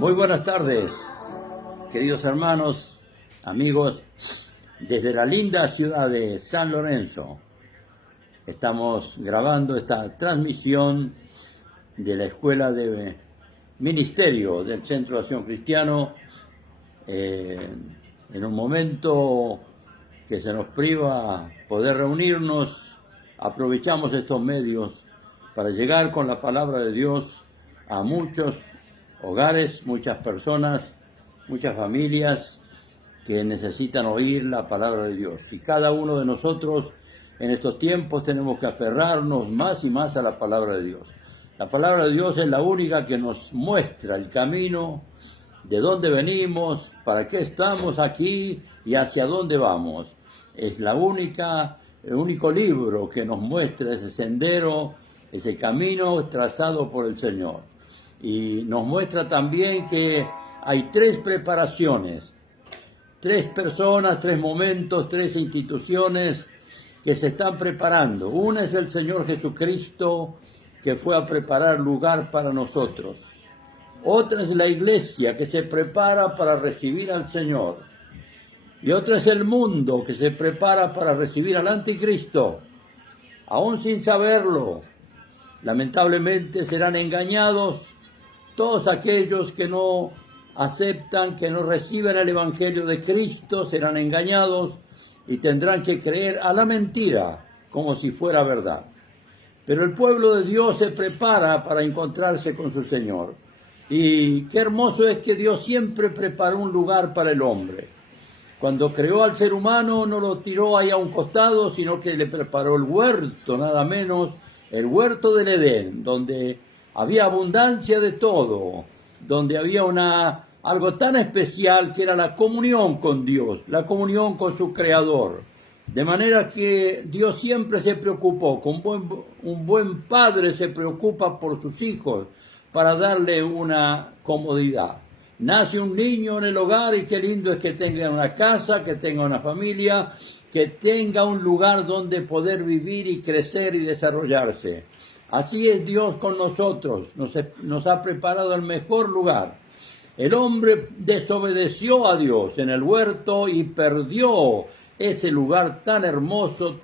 Muy buenas tardes, queridos hermanos, amigos, desde la linda ciudad de San Lorenzo. Estamos grabando esta transmisión de la Escuela de Ministerio del Centro de Acción Cristiano en un momento que se nos priva poder reunirnos. Aprovechamos estos medios para llegar con la palabra de Dios a muchos hogares, muchas personas, muchas familias que necesitan oír la palabra de Dios. Y cada uno de nosotros en estos tiempos tenemos que aferrarnos más y más a la palabra de Dios. La palabra de Dios es la única que nos muestra el camino, de dónde venimos, para qué estamos aquí y hacia dónde vamos. Es el único libro que nos muestra ese sendero, ese camino trazado por el Señor. Y nos muestra también que hay tres preparaciones, tres personas, tres momentos, tres instituciones que se están preparando. Una es el Señor Jesucristo, que fue a preparar lugar para nosotros. Otra es la iglesia, que se prepara para recibir al Señor. Y otra es el mundo, que se prepara para recibir al anticristo. Aún sin saberlo, lamentablemente serán engañados todos aquellos que no aceptan, que no reciben el Evangelio de Cristo, serán engañados y tendrán que creer a la mentira como si fuera verdad. Pero el pueblo de Dios se prepara para encontrarse con su Señor. Y qué hermoso es que Dios siempre preparó un lugar para el hombre. Cuando creó al ser humano no lo tiró ahí a un costado, sino que le preparó el huerto, nada menos, el huerto del Edén, donde había abundancia de todo, donde había algo tan especial que era la comunión con Dios, la comunión con su Creador. De manera que Dios siempre se preocupó, un buen padre se preocupa por sus hijos para darle una comodidad. Nace un niño en el hogar y qué lindo es que tenga una casa, que tenga una familia, que tenga un lugar donde poder vivir y crecer y desarrollarse. Así es Dios con nosotros, nos ha preparado el mejor lugar. El hombre desobedeció a Dios en el huerto y perdió ese lugar tan hermoso,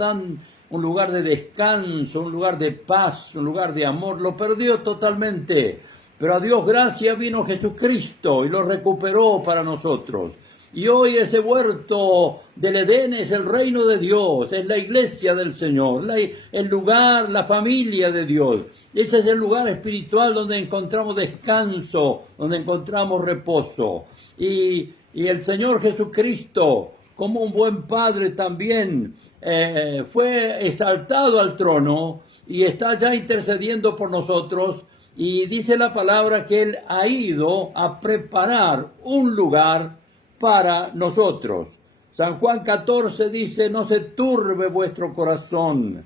un lugar de descanso, un lugar de paz, un lugar de amor, lo perdió totalmente. Pero a Dios gracias vino Jesucristo y lo recuperó para nosotros. Y hoy ese huerto del Edén es el reino de Dios, es la iglesia del Señor, el lugar, la familia de Dios. Ese es el lugar espiritual donde encontramos descanso, donde encontramos reposo. Y el Señor Jesucristo, como un buen padre también, fue exaltado al trono y está ya intercediendo por nosotros. Y dice la palabra que Él ha ido a preparar un lugar para nosotros. San Juan 14 dice: no se turbe vuestro corazón.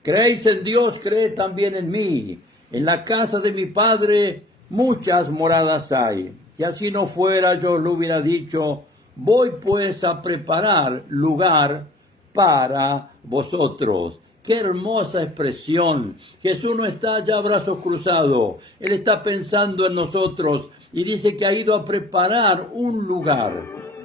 Creéis en Dios, creed también en mí. En la casa de mi Padre muchas moradas hay. Si así no fuera, yo lo hubiera dicho: voy pues a preparar lugar para vosotros. ¡Qué hermosa expresión! Jesús no está ya a brazos cruzados. Él está pensando en nosotros y dice que ha ido a preparar un lugar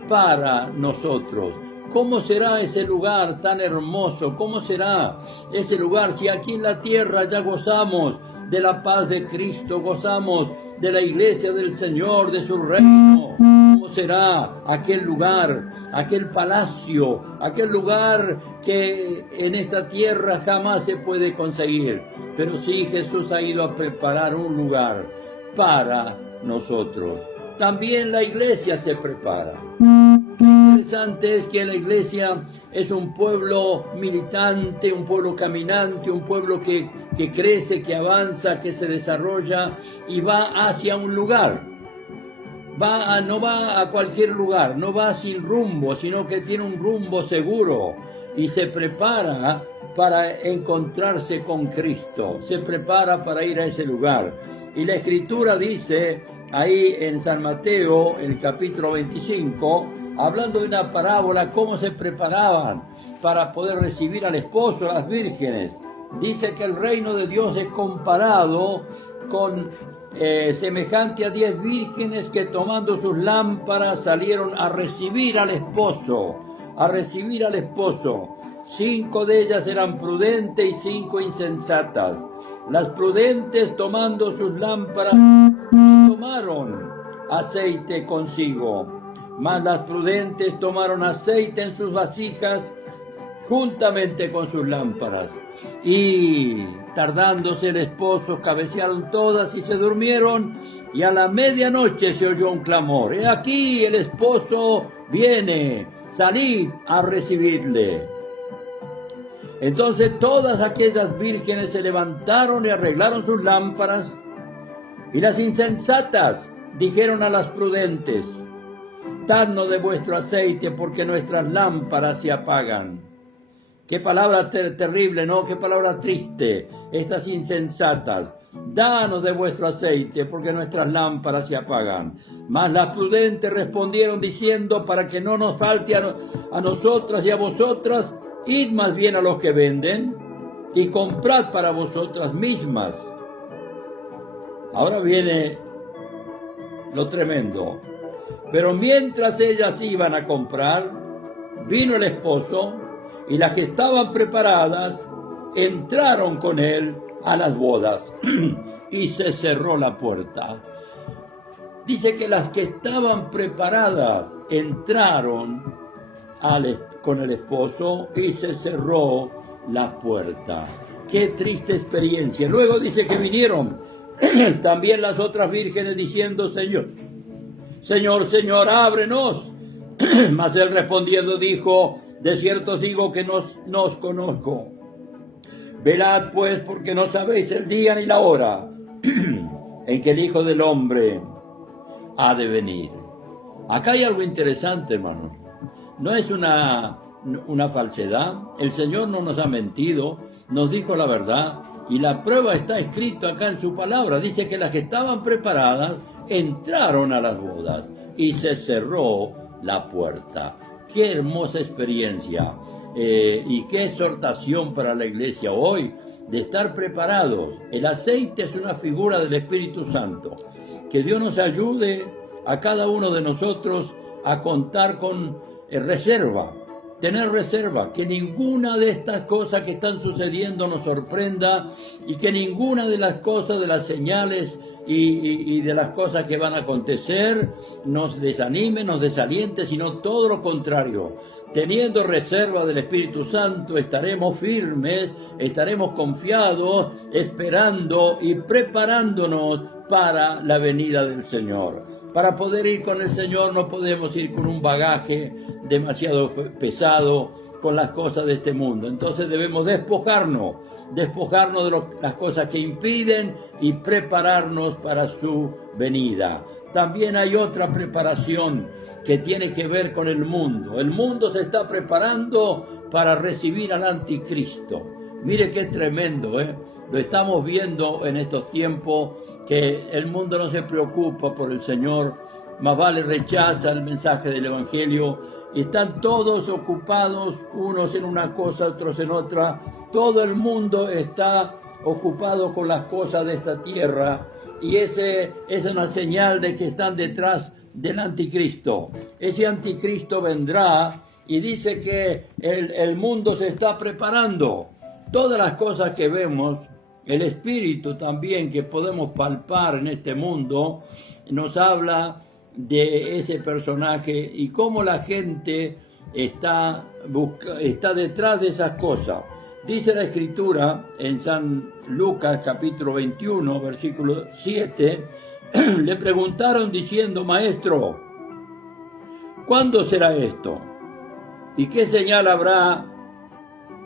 para nosotros. ¿Cómo será ese lugar tan hermoso? ¿Cómo será ese lugar si aquí en la tierra ya gozamos de la paz de Cristo, gozamos de la iglesia del Señor, de su reino? ¿Cómo será aquel lugar, aquel palacio, aquel lugar que en esta tierra jamás se puede conseguir? Pero sí, Jesús ha ido a preparar un lugar para nosotros. También la iglesia se prepara. Lo interesante es que la iglesia es un pueblo militante, un pueblo caminante, un pueblo que crece, que avanza, que se desarrolla y va hacia un lugar. No va a cualquier lugar, no va sin rumbo, sino que tiene un rumbo seguro y se prepara para encontrarse con Cristo, se prepara para ir a ese lugar. Y la Escritura dice ahí en San Mateo, en el capítulo 25, hablando de una parábola, cómo se preparaban para poder recibir al esposo, a las vírgenes. Dice que el reino de Dios es comparado con semejante a 10 vírgenes que tomando sus lámparas salieron a recibir al esposo, 5 de ellas eran prudentes y 5 insensatas. Las prudentes tomando sus lámparas tomaron aceite consigo, mas las prudentes tomaron aceite en sus vasijas juntamente con sus lámparas. Y tardándose el esposo, cabecearon todas y se durmieron, y a la medianoche se oyó un clamor: «He aquí, el esposo viene, salid a recibirle». Entonces todas aquellas vírgenes se levantaron y arreglaron sus lámparas, y las insensatas dijeron a las prudentes: «Dadnos de vuestro aceite, porque nuestras lámparas se apagan». Qué palabra terrible, ¿no? Qué palabra triste. Estas insensatas: «Danos de vuestro aceite, porque nuestras lámparas se apagan». Mas las prudentes respondieron diciendo: «Para que no nos falte a nosotras y a vosotras, id más bien a los que venden y comprad para vosotras mismas». Ahora viene lo tremendo. Pero mientras ellas iban a comprar, vino el esposo, y las que estaban preparadas entraron con él a las bodas, y se cerró la puerta. Dice que las que estaban preparadas entraron con el esposo y se cerró la puerta. Qué triste experiencia. Luego dice que vinieron también las otras vírgenes diciendo: «Señor, Señor, Señor, ábrenos». Mas él respondiendo dijo: «De cierto os digo que no os conozco. Velad pues, porque no sabéis el día ni la hora en que el Hijo del Hombre ha de venir». Acá hay algo interesante, hermano. No es una falsedad. El Señor no nos ha mentido, nos dijo la verdad, y la prueba está escrita acá en su palabra. Dice que las que estaban preparadas entraron a las bodas y se cerró la puerta. Qué hermosa experiencia y qué exhortación para la iglesia hoy de estar preparados. El aceite es una figura del Espíritu Santo. Que Dios nos ayude a cada uno de nosotros a contar con reserva, tener reserva, que ninguna de estas cosas que están sucediendo nos sorprenda, y que ninguna de las cosas, de las señales y de las cosas que van a acontecer nos desanime, nos desaliente, sino todo lo contrario. Teniendo reserva del Espíritu Santo, estaremos firmes, estaremos confiados, esperando y preparándonos para la venida del Señor. Para poder ir con el Señor no podemos ir con un bagaje demasiado pesado, con las cosas de este mundo. Entonces debemos despojarnos de las cosas que impiden y prepararnos para su venida. También hay otra preparación que tiene que ver con el mundo. El mundo se está preparando para recibir al anticristo. Mire qué tremendo, ¿eh? Lo estamos viendo en estos tiempos, que el mundo no se preocupa por el Señor, más vale rechaza el mensaje del Evangelio, y están todos ocupados, unos en una cosa, otros en otra. Todo el mundo está ocupado con las cosas de esta tierra, y ese es una señal de que están detrás del anticristo. Ese anticristo vendrá, y dice que el mundo se está preparando. Todas las cosas que vemos, el espíritu también que podemos palpar en este mundo, nos habla de ese personaje y cómo la gente está detrás de esas cosas. Dice la Escritura en San Lucas capítulo 21, versículo 7, le preguntaron diciendo: «Maestro, ¿cuándo será esto? ¿Y qué señal habrá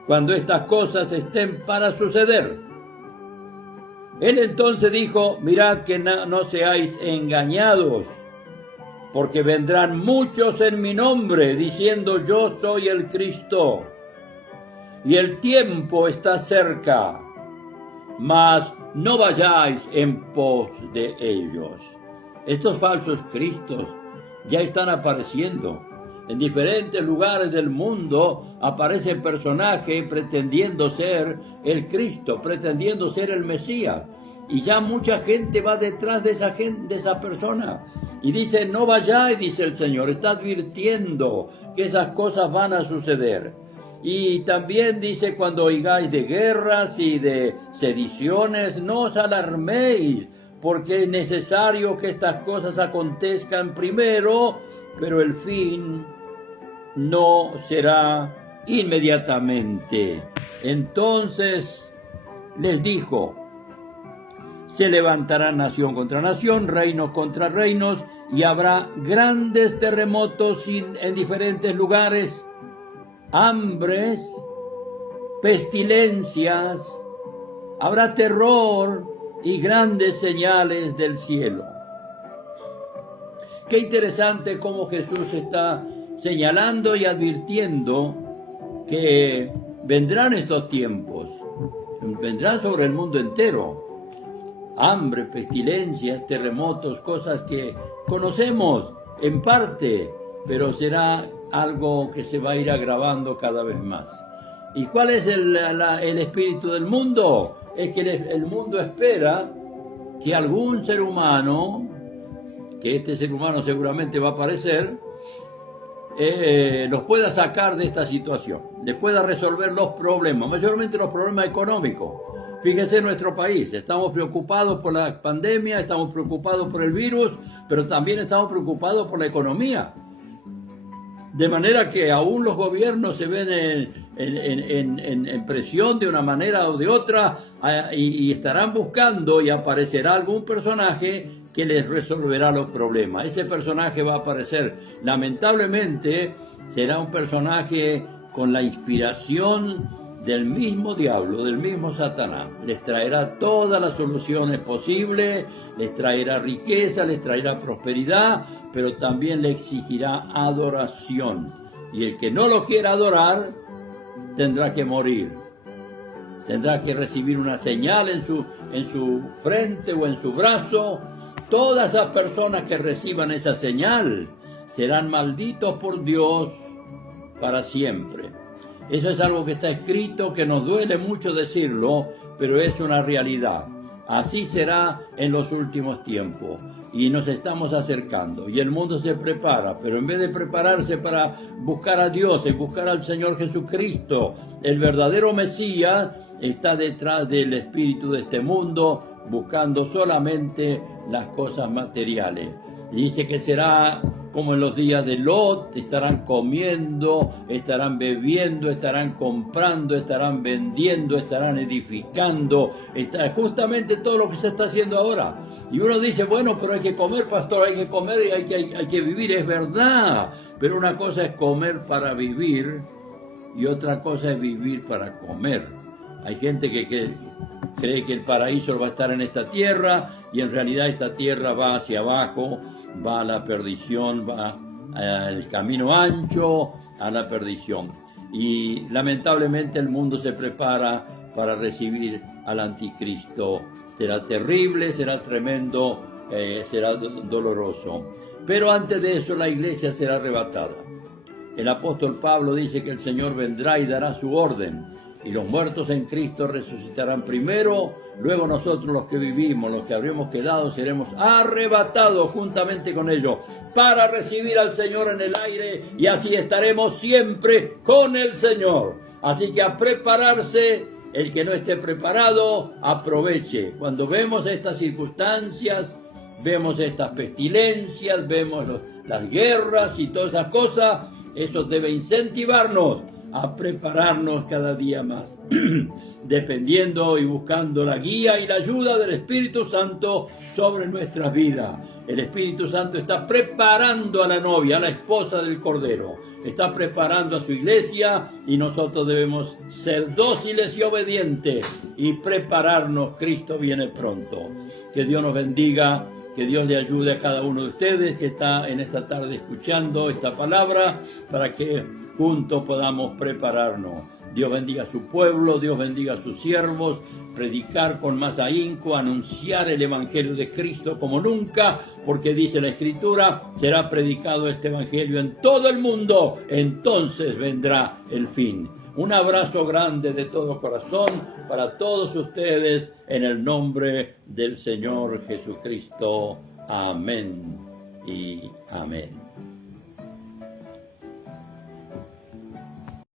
cuando estas cosas estén para suceder?». Él entonces dijo: «Mirad que no seáis engañados, porque vendrán muchos en mi nombre, diciendo: yo soy el Cristo, y el tiempo está cerca, mas no vayáis en pos de ellos». Estos falsos cristos ya están apareciendo. En diferentes lugares del mundo aparecen personajes pretendiendo ser el Cristo, pretendiendo ser el Mesías. y ya mucha gente va detrás de esa gente, de esa persona. Y dice, no vayáis, dice el Señor, está advirtiendo que esas cosas van a suceder. Y también dice, cuando oigáis de guerras y de sediciones, no os alarméis, porque es necesario que estas cosas acontezcan primero, pero el fin no será inmediatamente. Entonces les dijo, se levantará nación contra nación, reinos contra reinos, y habrá grandes terremotos en diferentes lugares, hambres, pestilencias, habrá terror y grandes señales del cielo. Qué interesante cómo Jesús está señalando y advirtiendo que vendrán estos tiempos, vendrán sobre el mundo entero. Hambre, pestilencias, terremotos, cosas que conocemos en parte, pero será algo que se va a ir agravando cada vez más. ¿Y cuál es el espíritu del mundo? Es que el mundo espera que algún ser humano, que este ser humano seguramente va a aparecer, los pueda sacar de esta situación, les pueda resolver los problemas, mayormente los problemas económicos. Fíjense en nuestro país, estamos preocupados por la pandemia, estamos preocupados por el virus, pero también estamos preocupados por la economía. De manera que aún los gobiernos se ven en presión de una manera o de otra y estarán buscando y aparecerá algún personaje que les resolverá los problemas. Ese personaje va a aparecer, lamentablemente, será un personaje con la inspiración del mismo diablo, del mismo Satanás. Les traerá todas las soluciones posibles, les traerá riqueza, les traerá prosperidad, pero también le exigirá adoración. Y el que no lo quiera adorar, tendrá que morir. Tendrá que recibir una señal en su frente o en su brazo. Todas esas personas que reciban esa señal serán malditos por Dios para siempre. Eso es algo que está escrito, que nos duele mucho decirlo, pero es una realidad. Así será en los últimos tiempos. Y nos estamos acercando. Y el mundo se prepara, pero en vez de prepararse para buscar a Dios y buscar al Señor Jesucristo, el verdadero Mesías está detrás del espíritu de este mundo, buscando solamente las cosas materiales. Dice que será como en los días de Lot, estarán comiendo, estarán bebiendo, estarán comprando, estarán vendiendo, estarán edificando, justamente todo lo que se está haciendo ahora. Y uno dice, bueno, pero hay que comer, pastor, hay que comer y hay que vivir, es verdad. Pero una cosa es comer para vivir y otra cosa es vivir para comer. Hay gente que cree que el paraíso va a estar en esta tierra y en realidad esta tierra va hacia abajo, va a la perdición, va al camino ancho, a la perdición. Y lamentablemente el mundo se prepara para recibir al anticristo. Será terrible, será tremendo, será doloroso. Pero antes de eso la iglesia será arrebatada. El apóstol Pablo dice que el Señor vendrá y dará su orden. Y los muertos en Cristo resucitarán primero, luego nosotros los que vivimos, los que habremos quedado, seremos arrebatados juntamente con ellos para recibir al Señor en el aire y así estaremos siempre con el Señor. Así que a prepararse, el que no esté preparado, aproveche. Cuando vemos estas circunstancias, vemos estas pestilencias, vemos las guerras y todas esas cosas, eso debe incentivarnos a prepararnos cada día más, dependiendo y buscando la guía y la ayuda del Espíritu Santo sobre nuestras vidas. El Espíritu Santo está preparando a la novia, a la esposa del Cordero, está preparando a su iglesia y nosotros debemos ser dóciles y obedientes y prepararnos. Cristo viene pronto. Que Dios nos bendiga, que Dios le ayude a cada uno de ustedes que está en esta tarde escuchando esta palabra para que juntos podamos prepararnos. Dios bendiga a su pueblo, Dios bendiga a sus siervos, predicar con más ahínco, anunciar el Evangelio de Cristo como nunca, porque dice la Escritura, será predicado este Evangelio en todo el mundo, entonces vendrá el fin. Un abrazo grande de todo corazón para todos ustedes en el nombre del Señor Jesucristo. Amén y amén.